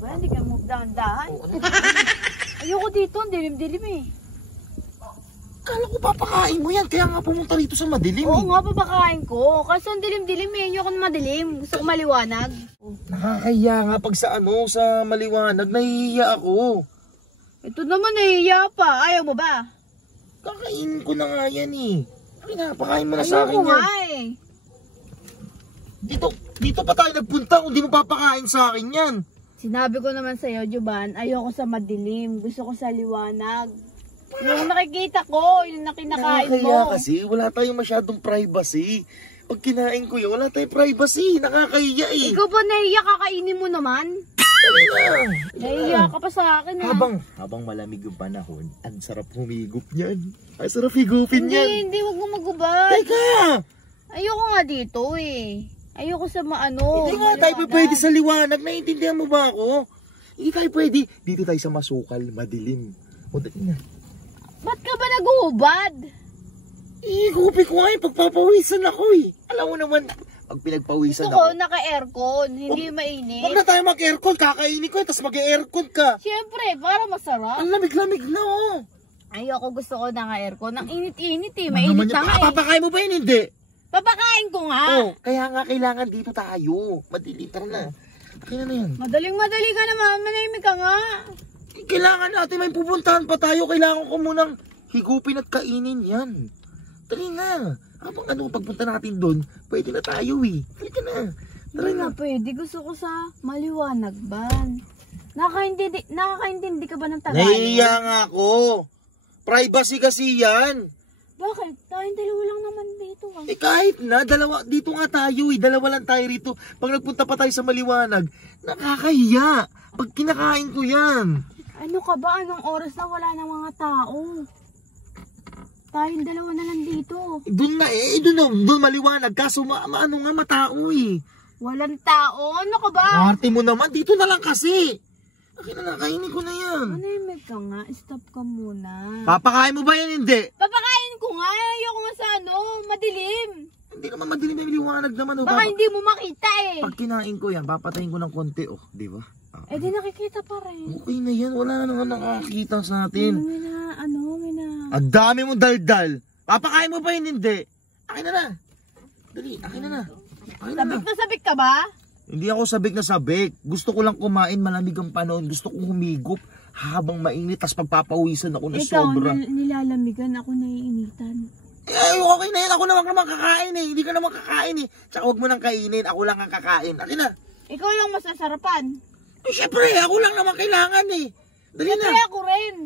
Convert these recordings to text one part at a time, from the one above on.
ba? Hindi ka move dahan-dahan. Ayoko dito, ang dilim-dilim eh. Kala ko papakain mo yan, kaya nga pumunta rito sa madilim. Oo nga, papakain ko. Kaso ang dilim-dilim eh. Ayoko na madilim. Gusto ko maliwanag. Nakakahiya nga pag sa maliwanag, nahihiya ako. Ito naman nahihiya pa. Ayaw mo ba? Kakainin ko na nga yan eh. Pinapakain mo na sa akin Ayoko nga yan. eh. Dito pa tayo nagpunta kung di mo papakain sa akin yan. Sinabi ko naman sa'yo, Juban, ayoko sa madilim. Gusto ko sa liwanag. Yung nakikita ko, yung nakinakain mo. Nakakahiya kasi, wala tayong masyadong privacy. Pag kinain ko yan, wala tayong privacy. Nakakahiya eh. Ikaw ba nahiya kakainin mo naman? Dali na. Nahiya ka pa sa akin ha. Habang malamig yung panahon, ang sarap humigop niyan. Ang sarap higupin yan. Hindi, wag mo magubad. Teka! Ayoko nga dito eh. Ayoko sa maano. Hindi nga tayo pwede sa liwanag. Naiintindihan mo ba ako? Hindi tayo pwede. Dito tayo sa masukal, madilim. O dali na. Ba't ka ba nag-uubad? Higupi ko nga eh. Pagpapawisan ako eh. Alam mo naman, pag pinagpawisan Gusto ko ako. naka-aircon, hindi mainit. Huwag na tayo mag-aircon. Kakainin ko eh. Tapos mag-aircon ka. Siyempre, para masarap. Ang lamig-lamig na oh. Ayoko, gusto ko naka-aircon. Ang init-init eh. Mainit na nga eh. Papakain mo ba yun? Hindi. Papakain ko nga. Oh, kaya nga kailangan dito tayo. Madilitar na. Kaya na yan. Madaling-madali ka naman. Manahimik ka nga. Kailangan natin may pupuntahan pa tayo. Kailangan ko munang higupin at kainin yan. Dali na. Habang pagpunta natin doon, pwede na tayo eh. Halika na. Hindi na pwede. Gusto ko sa maliwanag ban. Nakakaintindi ka ba ng Tagalog? Nahihiya nga ako. Privacy kasi yan. Bakit? Tayong dalawa lang naman dito ah. Eh kahit na, dito nga tayo eh. Dalawa lang tayo rito. Pag nagpunta pa tayo sa maliwanag, nakakahiya. Pag kinakain ko yan. Ano ka ba? Anong oras na wala ng mga tao? Tayong dalawa na lang dito. Doon na eh. Doon maliwanag. Kaso ano nga matao eh. Walang tao? Ano ka ba? Arte mo naman. Dito na lang kasi. Akin na, kainin ko na yan. Manahimik ka nga. Stop ka muna. Papakain mo ba yan? Hindi. Papakain ko nga. Ayoko nga sa madilim. Hindi naman madilim na liwanag naman. Oh. Baka hindi mo makita eh. Pag kinain ko yan, papatayin ko ng konti. Oh, di ba? Eh di nakikita pa rin. Okay na yan. Wala na naman nakakita sa atin. May na. Ang dami mong daldal. Papakain mo ba yun? Hindi. Akin na na. Dali, akin na na. Akin na na. Sabik na sabik ka ba? Hindi ako sabik na sabik. Gusto ko lang kumain, malamig ang panahon. Gusto kong humigop habang mainit. Tapos pagpapawisan ako na sobra. Ikaw, nilalamigan. Ako naiinitan. Eh, okay na yan. Ako naman kakain eh. Hindi ka naman kakain eh. Tsaka huwag mo nang kainin. Ako lang ang kakain. Akin na. Ikaw lang masasarapan. Eh, syempre, ako lang naman kailangan eh. Dali na. Siyempre ako rin.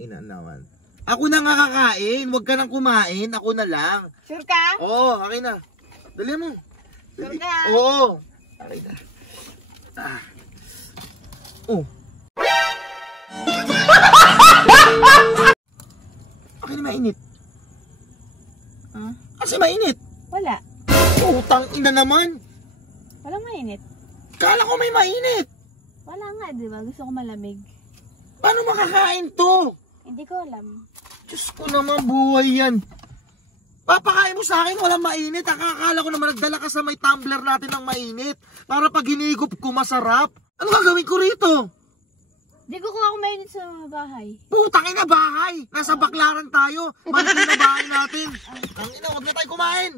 Ina naman. Ako na nga kakain. Huwag ka nang kumain. Ako na lang. Sure ka? Oo, akin na. Dali mo. Sure ka? Oo. Akin na. Oh. Akin na mainit. Huh? Kasi mainit. Wala. Utang ina naman. Walang mainit. Kala ko may mainit. Wala nga, di ba? Gusto ko malamig. Paano makakain to? Hindi ko alam. Diyos ko naman, buhay yan. Papakain mo sa akin, walang mainit. Akala ko naman nagdala ka sa may tumbler natin ng mainit. Para pag hinigop ko, masarap. Ano gagawin ko rito? Di ko kuha ko mainit sa bahay. Putang ina bahay. Nasa baklaran tayo. Maliit na bahay natin. Ang ina, huwag na tayo kumain.